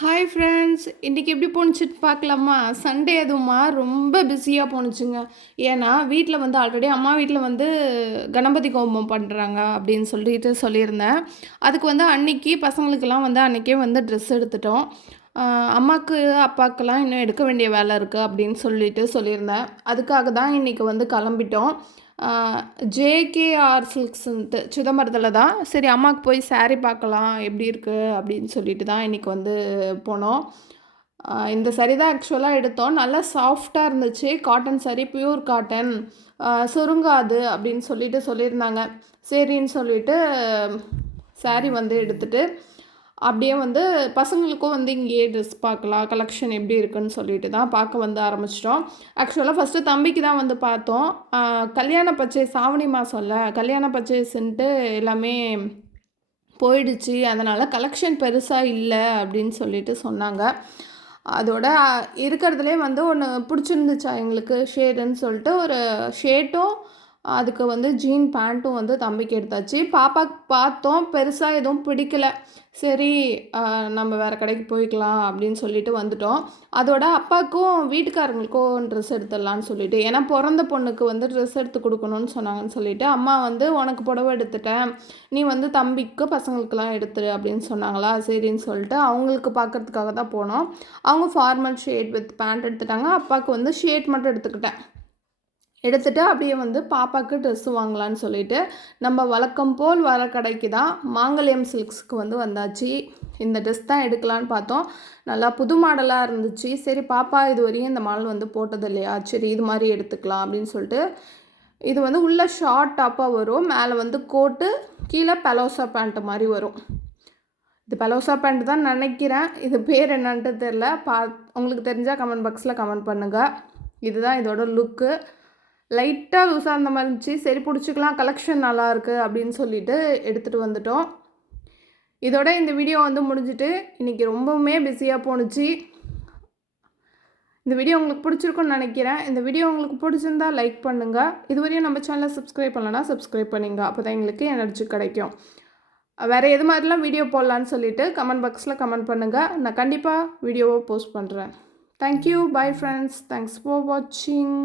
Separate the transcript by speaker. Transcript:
Speaker 1: Hi friends இன்றைக்கி எப்படி போணுச்சுன்னு பார்க்கலாமா? சண்டே அதுவுமா ரொம்ப பிஸியாக போணுச்சுங்க. ஏன்னா வீட்டில் வந்து ஆல்ரெடி அம்மா வீட்டில் வந்து கணபதி கோபம் பண்ணுறாங்க அப்படின்னு சொல்லிட்டு சொல்லியிருந்தேன். அதுக்கு வந்து அன்னைக்கு பசங்களுக்கெல்லாம் வந்து அன்றைக்கே வந்து ட்ரெஸ் எடுத்துட்டோம். அம்மாவுக்கு அப்பாவுக்கெல்லாம் இன்னும் எடுக்க வேண்டிய வேலை இருக்குது அப்படின்னு சொல்லிட்டு சொல்லியிருந்தேன். அதுக்காக தான் இன்றைக்கி வந்து கிளம்பிட்டோம். ஜேகேஆர் சில்க்ஸ்ன்ட்டு சிதம்பரத்தில் தான் சரி அம்மாவுக்கு போய் saree பார்க்கலாம் எப்படி இருக்குது அப்படின்னு சொல்லிட்டு தான் இன்றைக்கி வந்து போனோம். இந்த சரி தான் ஆக்சுவலாக எடுத்தோம். நல்லா சாஃப்டாக இருந்துச்சு. காட்டன் சரி பியூர் காட்டன் சுருங்காது அப்படின்னு சொல்லிட்டு சொல்லியிருந்தாங்க. சரின்னு சொல்லிட்டு saree வந்து எடுத்துகிட்டு அப்படியே வந்து பசங்களுக்கும் வந்து இங்கேயே ட்ரெஸ் பார்க்கலாம் கலெக்ஷன் எப்படி இருக்குன்னு சொல்லிட்டு தான் பார்க்க வந்து ஆரம்பிச்சிட்டோம். ஆக்சுவலாக ஃபஸ்ட்டு தம்பிக்கு தான் வந்து பார்த்தோம். கல்யாண பச்சை சாவணி மாதம்ல கல்யாண பச்சைஸ்ன்ட்டு எல்லாமே போயிடுச்சு. அதனால் கலெக்ஷன் பெருசாக இல்லை அப்படின்னு சொல்லிட்டு சொன்னாங்க. அதோட இருக்கிறதுலே வந்து ஒன்று பிடிச்சிருந்துச்சா எங்களுக்கு? ஷேடுன்னு சொல்லிட்டு ஒரு ஷேட்டும் அதுக்கு வந்து ஜீன் பேண்ட்டும் வந்து தம்பிக்கு எடுத்தாச்சு. பாப்பாக்கு பார்த்தோம் பெருசாக எதுவும் பிடிக்கல. சரி நம்ம வேறு கடைக்கு போய்க்கலாம் அப்படின்னு சொல்லிட்டு வந்துட்டோம். அதோட அப்பாவுக்கும் வீட்டுக்காரங்களுக்கும் ட்ரெஸ் எடுத்துடலான்னு சொல்லிட்டு ஏன்னா பிறந்த பொண்ணுக்கு வந்து ட்ரெஸ் எடுத்து கொடுக்கணும்னு சொன்னாங்கன்னு சொல்லிட்டு அம்மா வந்து உனக்கு புடவை எடுத்துட்டேன். நீ வந்து தம்பிக்கு பசங்களுக்கெல்லாம் எடுத்துரு அப்படின்னு சொன்னாங்களா. சரின்னு சொல்லிட்டு அவங்களுக்கு பார்க்கறதுக்காக தான் போனோம். அவங்க ஃபார்மல் ஷேட் வித் பேண்ட் எடுத்துட்டாங்க. அப்பாவுக்கு வந்து ஷேட் மட்டும் எடுத்துக்கிட்டேன். எடுத்துகிட்டு அப்படியே வந்து பாப்பாவுக்கு ட்ரெஸ் வாங்கலான்னு சொல்லிட்டு நம்ம வழக்கம் போல் வர கடைக்கு தான் மாங்கல்யம் சில்க்ஸ்க்கு வந்து வந்தாச்சு. இந்த ட்ரெஸ் தான் எடுக்கலான்னு பார்த்தோம். நல்லா புது மாடலாக இருந்துச்சு. சரி பாப்பா இது வரையும் இந்த மாடல் வந்து போட்டது இல்லையா? சரி இது மாதிரி எடுத்துக்கலாம் அப்படின்னு சொல்லிட்டு இது வந்து உள்ளே ஷார்ட் டாப்பாக வரும். மேலே வந்து கோட்டு கீழே பலோசா பேண்ட்டு மாதிரி வரும். இது பலோசா பேண்ட் தான் நினைக்கிறேன். இது பேர் என்னன்ட்டு தெரில பா உங்களுக்கு தெரிஞ்சால் கமெண்ட் பாக்ஸில் கமெண்ட் பண்ணுங்கள் இதுதான் இதோட லுக்கு லைட்டாக லூஸாக இருந்த மாதிரி இருந்துச்சு. சரி பிடிச்சிக்கலாம். கலெக்ஷன் நல்லாயிருக்கு அப்படின்னு சொல்லிட்டு எடுத்துகிட்டு வந்துட்டோம். இதோட இந்த வீடியோ வந்து முடிஞ்சிட்டு இன்றைக்கி ரொம்பவுமே பிஸியாக போணுச்சு. இந்த வீடியோ உங்களுக்கு பிடிச்சிருக்குன்னு நினைக்கிறேன். இந்த வீடியோ உங்களுக்கு பிடிச்சிருந்தா லைக் பண்ணுங்கள் இதுவரையும் நம்ம சேனலை சப்ஸ்கிரைப் பண்ணலன்னா சப்ஸ்கிரைப் பண்ணுங்க. அப்போ தான் எங்களுக்கு எனர்ஜி கிடைக்கும். வேறு எது மாதிரிலாம் வீடியோ போடலான்னு சொல்லிட்டு கமெண்ட் பாக்ஸில் கமெண்ட் பண்ணுங்கள் நான் கண்டிப்பாக வீடியோவை போஸ்ட் பண்ணுறேன் thank you bye friends thanks for வாட்சிங்